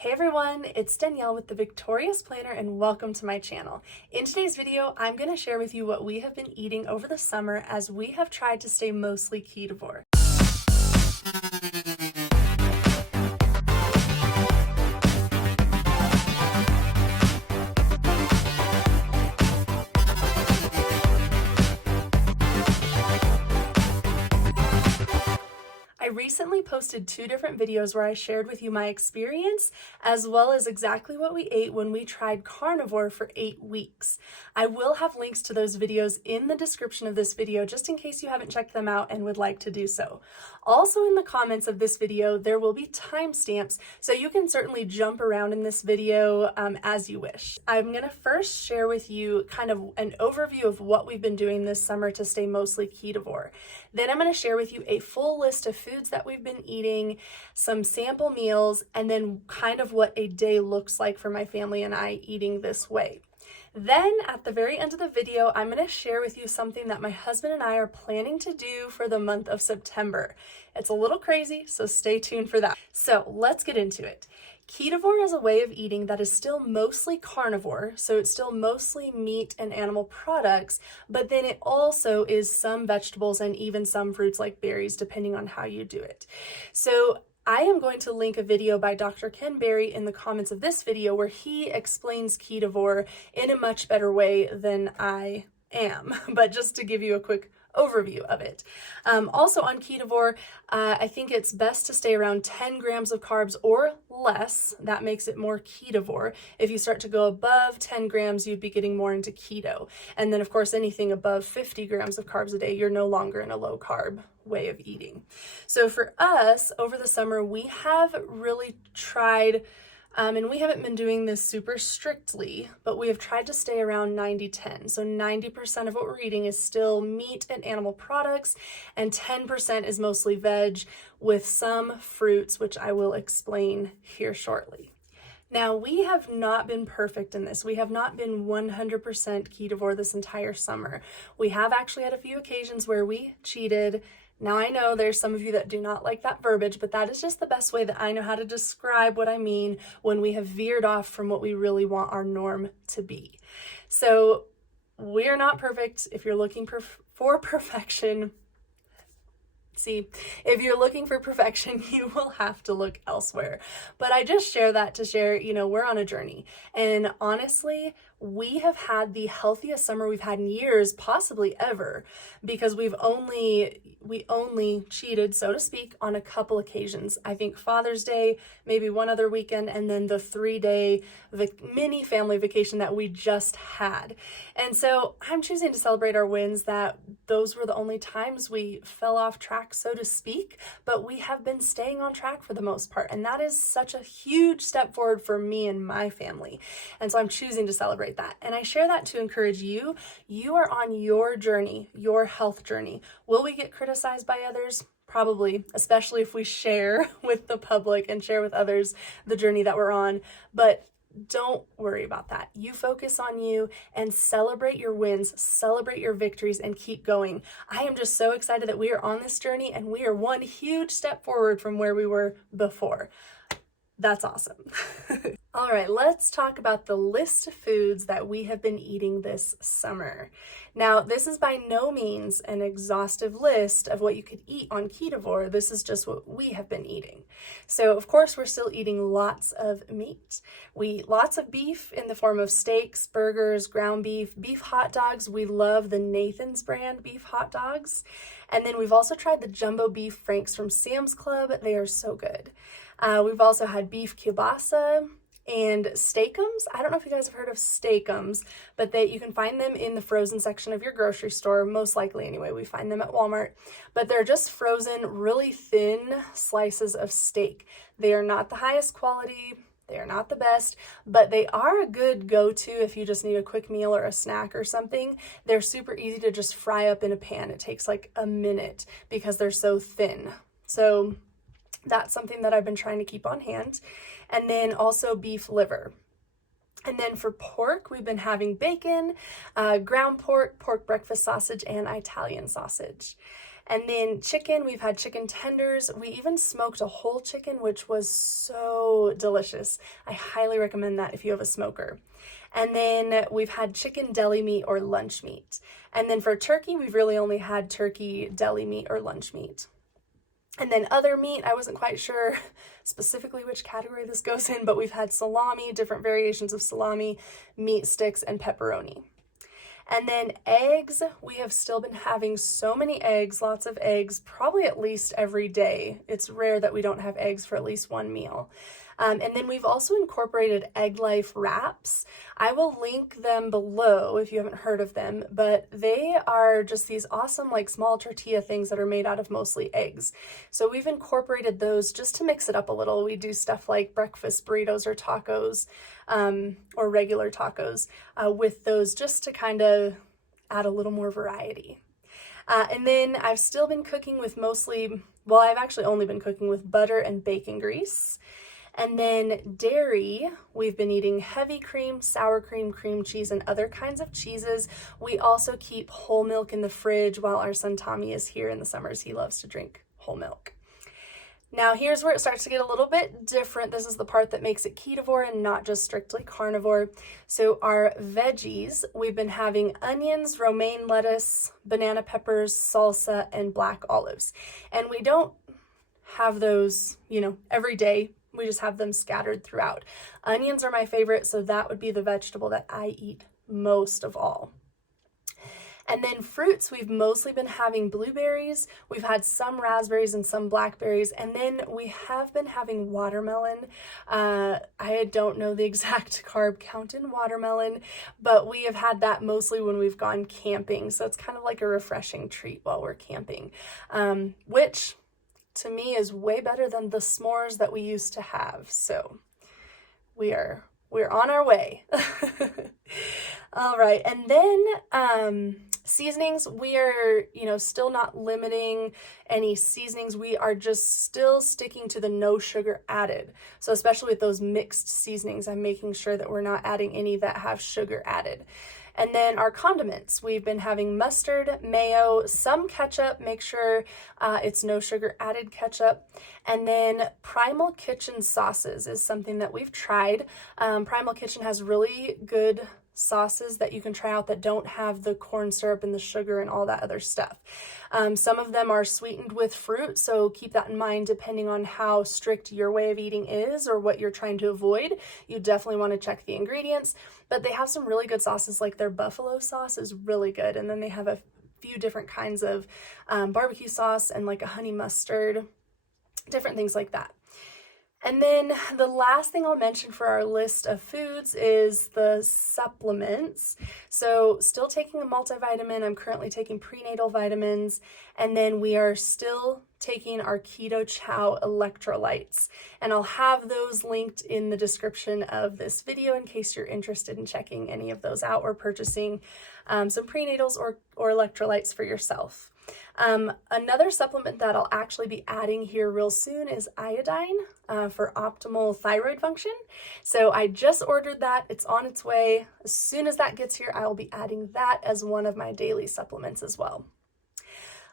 Hey everyone, it's Danielle with the Victorious Planner and welcome to my channel. In today's video, I'm going to share with you what we have been eating over the summer as we have tried to stay mostly ketovore. I recently posted 2 different videos where I shared with you my experience as well as exactly what we ate when we tried carnivore for 8 weeks. I will have links to those videos in the description of this video just in case you haven't checked them out and would like to do so. Also in the comments of this video there will be timestamps so you can certainly jump around in this video as you wish. I'm going to first share with you kind of an overview of what we've been doing this summer to stay mostly ketovore. Then I'm going to share with you a full list of foods that we've been eating, some sample meals, and then kind of what a day looks like for my family and I eating this way. Then at the very end of the video, I'm going to share with you something that my husband and I are planning to do for the month of September. It's a little crazy, so stay tuned for that. So let's get into it. Ketovore is a way of eating that is still mostly carnivore, so it's still mostly meat and animal products, but then it also is some vegetables and even some fruits like berries, depending on how you do it. So I am going to link a video by Dr. Ken Berry in the comments of this video where he explains ketovore in a much better way than I am, but just to give you a quick overview of it. Also on ketovore, I think it's best to stay around 10 grams of carbs or less. That makes it more ketovore. If you start to go above 10 grams, you'd be getting more into keto. And then of course, anything above 50 grams of carbs a day, you're no longer in a low carb way of eating. So for us, over the summer, we have really tried and we haven't been doing this super strictly, but we have tried to stay around 90-10. So 90% of what we're eating is still meat and animal products, and 10% is mostly veg with some fruits, which I will explain here shortly. Now, we have not been perfect in this. We have not been 100% ketovore this entire summer. We have actually had a few occasions where we cheated. Now, I know there's some of you that do not like that verbiage, but that is just the best way that I know how to describe what I mean when we have veered off from what we really want our norm to be. So we're not perfect. If you're looking for perfection, if you're looking for perfection, you will have to look elsewhere. But I just share that to share, we're on a journey. And honestly, we have had the healthiest summer we've had in years, possibly ever, because we only cheated, so to speak, on a couple occasions. I think Father's Day, maybe one other weekend, and then the 3-day mini family vacation that we just had. And so I'm choosing to celebrate our wins that those were the only times we fell off track, so to speak, but we have been staying on track for the most part. And that is such a huge step forward for me and my family. And so I'm choosing to celebrate that. And I share that to encourage you. You are on your journey, your health journey. Will we get criticized by others? Probably, especially if we share with the public and share with others the journey that we're on. But don't worry about that. You focus on you and celebrate your wins, celebrate your victories, and keep going. I am just so excited that we are on this journey and we are one huge step forward from where we were before. That's awesome. All right, let's talk about the list of foods that we have been eating this summer. Now, this is by no means an exhaustive list of what you could eat on ketovore. This is just what we have been eating. So, of course, we're still eating lots of meat. We eat lots of beef in the form of steaks, burgers, ground beef, beef hot dogs. We love the Nathan's brand beef hot dogs. And then we've also tried the jumbo beef franks from Sam's Club. They are so good. We've also had beef kielbasa and steakums. I don't know if you guys have heard of steakums, but you can find them in the frozen section of your grocery store, most likely anyway. We find them at Walmart, but they're just frozen, really thin slices of steak. They are not the highest quality. They are not the best, but they are a good go-to if you just need a quick meal or a snack or something. They're super easy to just fry up in a pan. It takes like a minute because they're so thin. So that's something that I've been trying to keep on hand. And then also beef liver. And then for pork, we've been having bacon, ground pork, pork breakfast sausage, and Italian sausage. And then chicken, we've had chicken tenders. We even smoked a whole chicken, which was so delicious. I highly recommend that if you have a smoker. And then we've had chicken deli meat or lunch meat. And then for turkey, we've really only had turkey deli meat or lunch meat. And then other meat, I wasn't quite sure specifically which category this goes in, but we've had salami, different variations of salami, meat sticks, and pepperoni. And then eggs, we have still been having so many eggs, lots of eggs, probably at least every day. It's rare that we don't have eggs for at least one meal. And then we've also incorporated Egg Life wraps. I will link them below if you haven't heard of them, but they are just these awesome like small tortilla things that are made out of mostly eggs. So we've incorporated those just to mix it up a little. We do stuff like breakfast burritos or tacos, or regular tacos with those just to kind of add a little more variety. And then I've still been cooking with I've actually only been cooking with butter and bacon grease. And then dairy, we've been eating heavy cream, sour cream, cream cheese, and other kinds of cheeses. We also keep whole milk in the fridge while our son Tommy is here in the summers. He loves to drink whole milk. Now here's where it starts to get a little bit different. This is the part that makes it ketovore and not just strictly carnivore. So our veggies, we've been having onions, romaine lettuce, banana peppers, salsa, and black olives. And we don't have those, every day. We just have them scattered throughout. Onions are my favorite, so that would be the vegetable that I eat most of all. And then fruits, we've mostly been having blueberries. We've had some raspberries and some blackberries. And then we have been having watermelon. I don't know the exact carb count in watermelon, but we have had that mostly when we've gone camping. So it's kind of like a refreshing treat while we're camping, which to me is way better than the s'mores that we used to have. So we're on our way. All right. And then seasonings, we are, still not limiting any seasonings. We are just still sticking to the no sugar added. So especially with those mixed seasonings, I'm making sure that we're not adding any that have sugar added. And then our condiments, we've been having mustard, mayo, some ketchup, make sure it's no sugar added ketchup. And then Primal Kitchen sauces is something that we've tried. Primal Kitchen has really good sauces that you can try out that don't have the corn syrup and the sugar and all that other stuff. Some of them are sweetened with fruit, so keep that in mind depending on how strict your way of eating is or what you're trying to avoid. You definitely want to check the ingredients, but they have some really good sauces, like their buffalo sauce is really good, and then they have a few different kinds of barbecue sauce and like a honey mustard, different things like that. And then the last thing I'll mention for our list of foods is the supplements. So still taking a multivitamin. I'm currently taking prenatal vitamins. And then we are still taking our Keto Chow electrolytes. And I'll have those linked in the description of this video in case you're interested in checking any of those out or purchasing some prenatals or electrolytes for yourself. Another supplement that I'll actually be adding here real soon is iodine for optimal thyroid function. So I just ordered that. It's on its way. As soon as that gets here, I will be adding that as one of my daily supplements as well.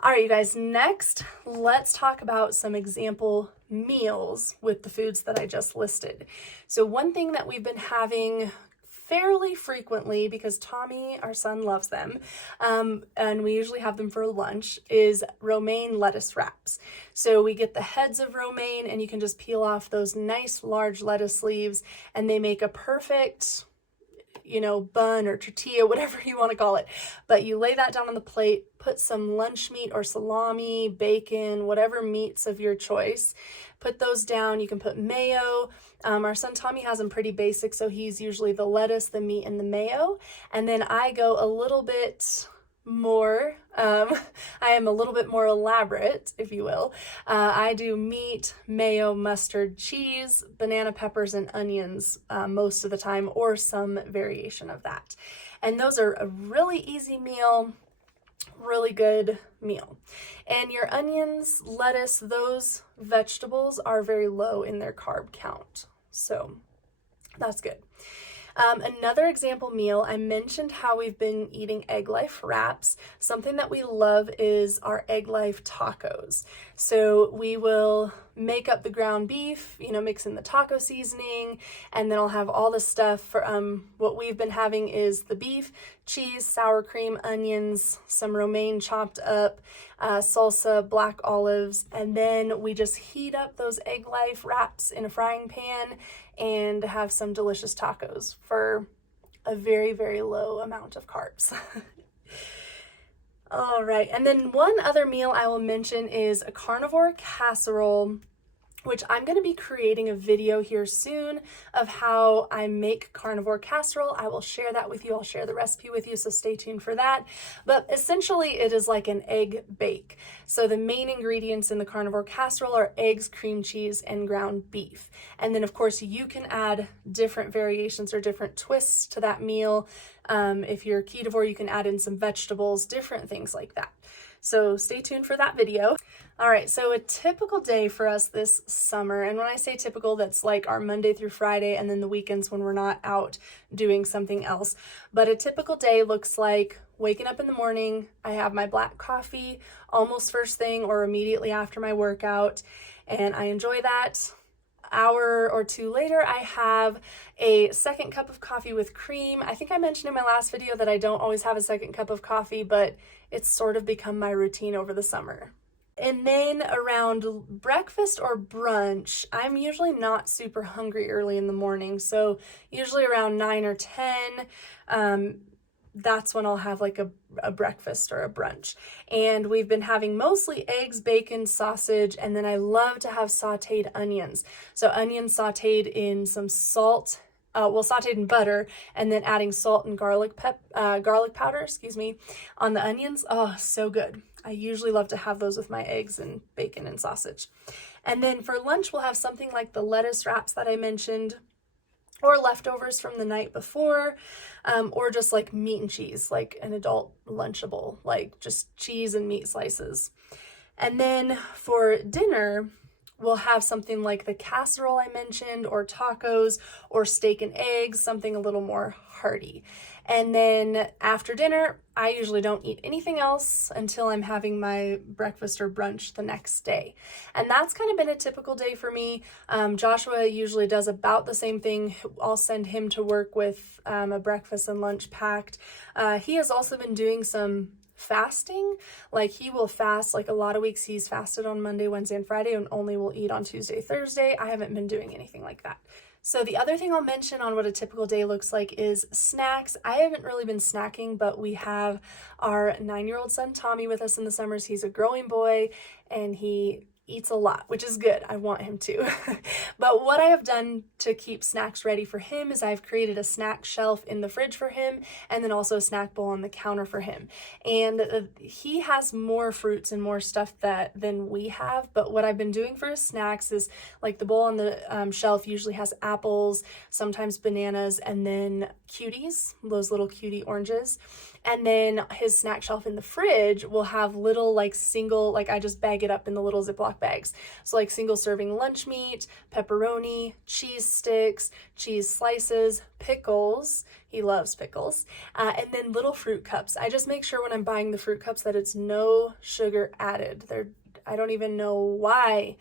All right, you guys, next, let's talk about some example meals with the foods that I just listed. So one thing that we've been having fairly frequently, because Tommy, our son, loves them, and we usually have them for lunch, is romaine lettuce wraps. So we get the heads of romaine, and you can just peel off those nice large lettuce leaves, and they make a perfect, bun or tortilla, whatever you want to call it. But you lay that down on the plate, put some lunch meat or salami, bacon, whatever meats of your choice. Put those down. You can put mayo. Our son Tommy has them pretty basic, so he's usually the lettuce, the meat, and the mayo. And then I go a little bit more, I am a little bit more elaborate, if you will. I do meat, mayo, mustard, cheese, banana peppers, and onions most of the time, or some variation of that. And those are a really easy meal, really good meal. And your onions, lettuce, those vegetables are very low in their carb count. So that's good. Another example meal, I mentioned how we've been eating Egg Life wraps. Something that we love is our Egg Life tacos. So we will make up the ground beef, mix in the taco seasoning, and then I'll have all the stuff for, what we've been having is the beef, cheese, sour cream, onions, some romaine chopped up, salsa, black olives, and then we just heat up those Egg Life wraps in a frying pan and have some delicious tacos for a very, very low amount of carbs. All right, and then one other meal I will mention is a carnivore casserole, which I'm going to be creating a video here soon of how I make carnivore casserole. I will share that with you. I'll share the recipe with you, so stay tuned for that. But essentially, it is like an egg bake. So the main ingredients in the carnivore casserole are eggs, cream cheese, and ground beef. And then, of course, you can add different variations or different twists to that meal. If you're ketovore, you can add in some vegetables, different things like that. So stay tuned for that video. All right, so a typical day for us this summer, and when I say typical, that's like our Monday through Friday and then the weekends when we're not out doing something else. But a typical day looks like waking up in the morning, I have my black coffee almost first thing or immediately after my workout, and I enjoy that. Hour or two later, I have a second cup of coffee with cream. I think I mentioned in my last video that I don't always have a second cup of coffee, but it's sort of become my routine over the summer. And then around breakfast or brunch, I'm usually not super hungry early in the morning. So usually around 9 or 10, that's when I'll have like a breakfast or a brunch. And we've been having mostly eggs, bacon, sausage, and then I love to have sauteed onions. So onions sauteed in some salt, sauteed in butter, and then adding salt and garlic powder, on the onions. Oh, so good. I usually love to have those with my eggs and bacon and sausage. And then for lunch, we'll have something like the lettuce wraps that I mentioned, or leftovers from the night before, or just like meat and cheese, like an adult Lunchable, like just cheese and meat slices. And then for dinner, we'll have something like the casserole I mentioned, or tacos, or steak and eggs, something a little more hearty. And then after dinner, I usually don't eat anything else until I'm having my breakfast or brunch the next day. And that's kind of been a typical day for me. Joshua usually does about the same thing. I'll send him to work with a breakfast and lunch packed. He has also been doing some fasting. Like he will fast, like a lot of weeks he's fasted on Monday, Wednesday, and Friday, and only will eat on Tuesday, Thursday. I haven't been doing anything like that. So the other thing I'll mention on what a typical day looks like is snacks. I haven't really been snacking, but we have our 9-year-old son Tommy with us in the summers. He's a growing boy and he eats a lot, which is good. I want him to. But what I have done to keep snacks ready for him is I've created a snack shelf in the fridge for him, and then also a snack bowl on the counter for him. And he has more fruits and more stuff than we have. But what I've been doing for his snacks is like the bowl on the shelf usually has apples, sometimes bananas, and then cuties, those little cutie oranges. And then his snack shelf in the fridge will have little like single, like I just bag it up in the little Ziploc bags. So like single serving lunch meat, pepperoni, cheese sticks, cheese slices, pickles. He loves pickles. And then little fruit cups. I just make sure when I'm buying the fruit cups that it's no sugar added. I don't even know why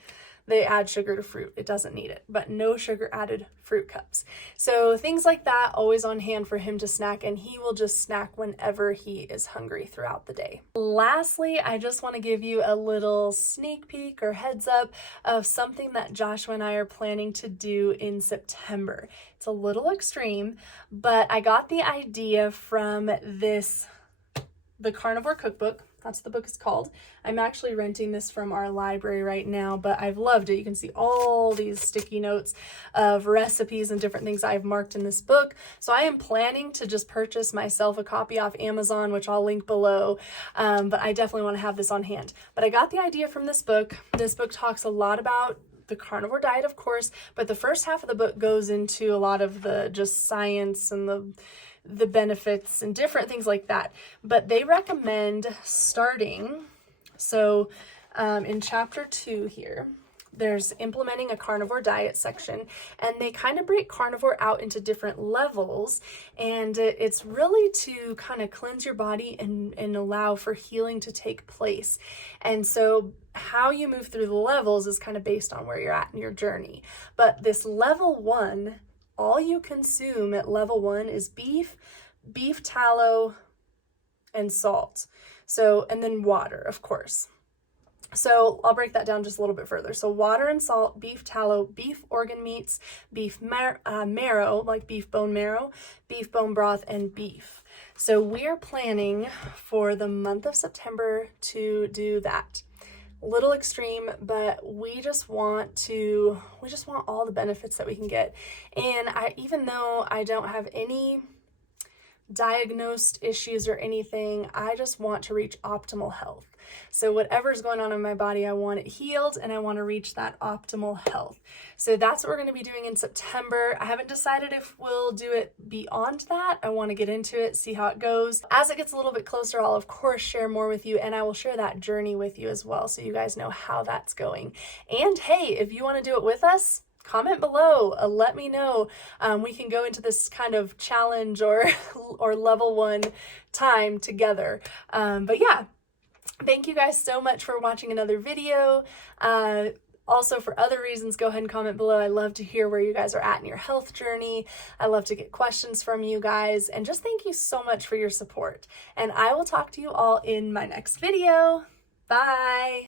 they add sugar to fruit. It doesn't need it, but no sugar added fruit cups. So things like that, always on hand for him to snack, and he will just snack whenever he is hungry throughout the day. Lastly, I just want to give you a little sneak peek or heads up of something that Joshua and I are planning to do in September. It's a little extreme, but I got the idea from the Carnivore Cookbook. That's what the book is called. I'm actually renting this from our library right now, but I've loved it. You can see all these sticky notes of recipes and different things I've marked in this book. So I am planning to just purchase myself a copy off Amazon, which I'll link below. But I definitely want to have this on hand. But I got the idea from this book. This book talks a lot about the carnivore diet, of course, but the first half of the book goes into a lot of the just science and the benefits and different things like that. But they recommend starting, so in chapter 2 here, there's implementing a carnivore diet section, and they kind of break carnivore out into different levels, and it's really to kind of cleanse your body and allow for healing to take place. And so how you move through the levels is kind of based on where you're at in your journey. But this level 1, all you consume at level 1 is beef tallow, and salt. So, and then water, of course. So I'll break that down just a little bit further. So water and salt, beef tallow, beef organ meats, beef marrow, like beef bone marrow, beef bone broth, and beef. So we're planning for the month of September to do that. A little extreme, but we just want all the benefits that we can get. And even though I don't have any diagnosed issues or anything, I just want to reach optimal health. So whatever's going on in my body, I want it healed, and I want to reach that optimal health. So that's what we're going to be doing in September. I haven't decided if we'll do it beyond that. I want to get into it, see how it goes. As it gets a little bit closer, I'll of course share more with you, and I will share that journey with you as well, so you guys know how that's going. And hey, if you want to do it with us, comment below, let me know. We can go into this kind of challenge or level 1 time together. But yeah, thank you guys so much for watching another video. Also, for other reasons, go ahead and comment below. I love to hear where you guys are at in your health journey. I love to get questions from you guys, and just thank you so much for your support. And I will talk to you all in my next video. Bye.